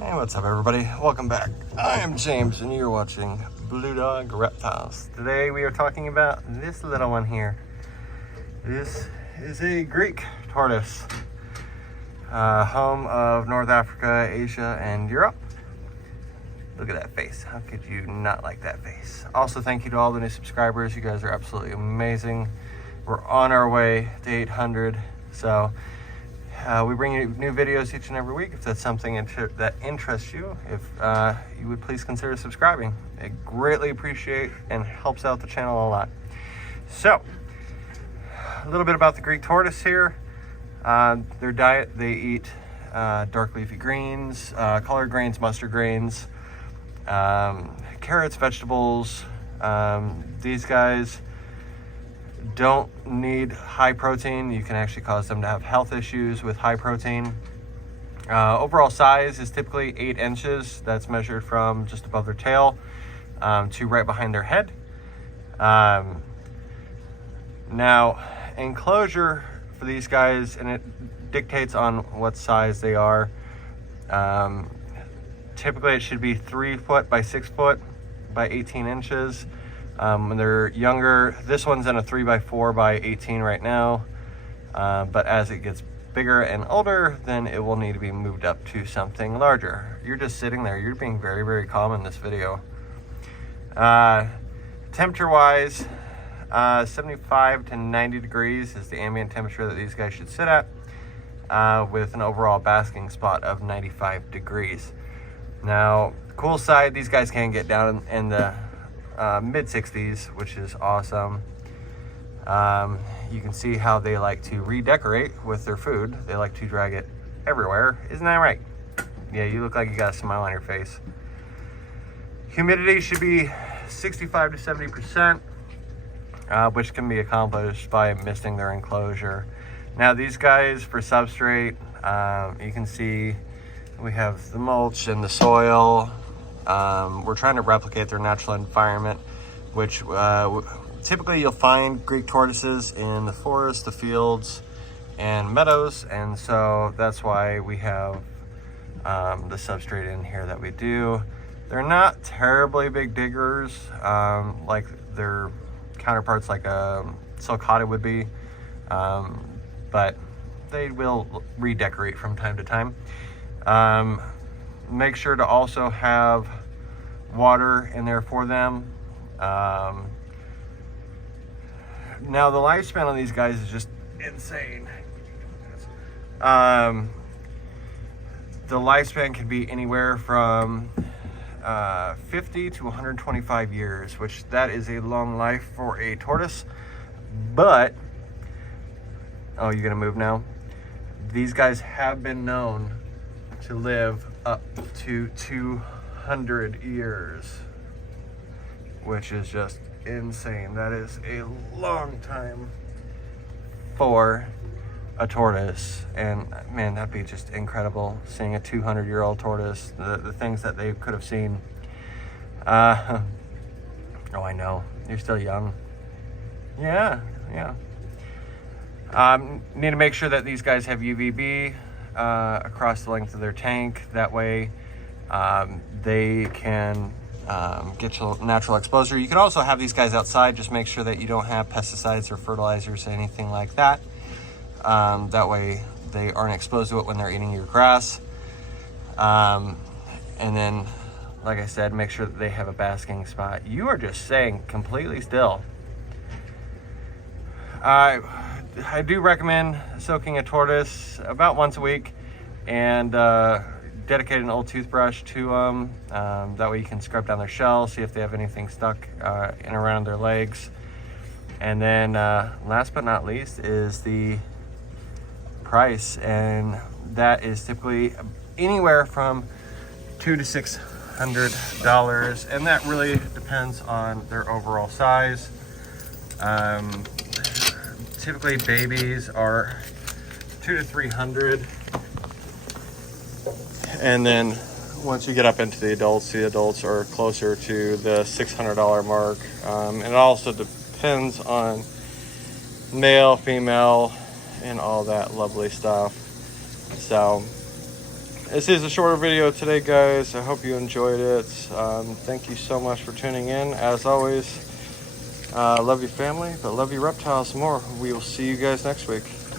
Hey, what's up everybody? Welcome back. I am James and you're watching Blue Dog Reptiles. Today we are talking about this little one here. This is a Greek tortoise, home of North Africa, Asia, and Europe. Look at that face. How could you not like that face? Also, thank you to all the new subscribers. You guys are absolutely amazing. We're on our way to 800. So we bring you new videos each and every week. If that's something that interests you, if you would please consider subscribing. I greatly appreciate and helps out the channel a lot. So, a little bit about the Greek tortoise here. Their diet, they eat dark leafy greens, collard greens, mustard greens, carrots, vegetables. These guys don't need high protein. You can actually cause them to have health issues with high protein. Overall size is typically 8 inches. That's measured from just above their tail to right behind their head. Now, enclosure for these guys, and it dictates on what size they are. Typically it should be 3 foot by 6 foot by 18 inches. When they're younger, this one's in a 3x4 by 18 right now. But as it gets bigger and older, then it will need to be moved up to something larger. You're just sitting there. You're being very, very calm in this video. Temperature-wise, 75 to 90 degrees is the ambient temperature that these guys should sit at, with an overall basking spot of 95 degrees. Now, cool side, these guys can get down in the mid 60s, which is awesome. You can see how they like to redecorate with their food. They like to drag it everywhere. Isn't that right? Yeah, you look like you got a smile on your face. Humidity should be 65 to 70%, which can be accomplished by misting their enclosure. Now these guys, for substrate, you can see we have the mulch and the soil. We're trying to replicate their natural environment, which typically you'll find Greek tortoises in the forest, the fields, and meadows, and so that's why we have the substrate in here that we do. They're not terribly big diggers like their counterparts like a sulcata would be, but they will redecorate from time to time. Make sure to also have water in there for them. Now the lifespan on these guys is just insane. The lifespan can be anywhere from 50 to 125 years, which that is a long life for a tortoise. But, oh, you're gonna move now? These guys have been known to live up to 200 years, which is just insane. That is a long time for a tortoise, and man, that'd be just incredible seeing a 200-year-old tortoise, the things that they could have seen. Oh, I know, you're still young. Yeah. Need to make sure that these guys have UVB across the length of their tank. That way they can get your natural exposure. You can also have these guys outside. Just make sure that you don't have pesticides or fertilizers or anything like that. That way they aren't exposed to it when they're eating your grass. And then, like I said, make sure that they have a basking spot. You are just staying completely still. I do recommend soaking a tortoise about once a week and dedicate an old toothbrush to them. That way you can scrub down their shell, see if they have anything stuck in around their legs. And then last but not least is the price, and that is typically anywhere from $200 to $600, and that really depends on their overall size. Typically babies are $200 to $300, and then once you get up into the adults are closer to the $600 mark. And it also depends on male, female, and all that lovely stuff. So this is a shorter video today, guys. I hope you enjoyed it. Thank you so much for tuning in. As always, love your family, but love your reptiles more. We will see you guys next week.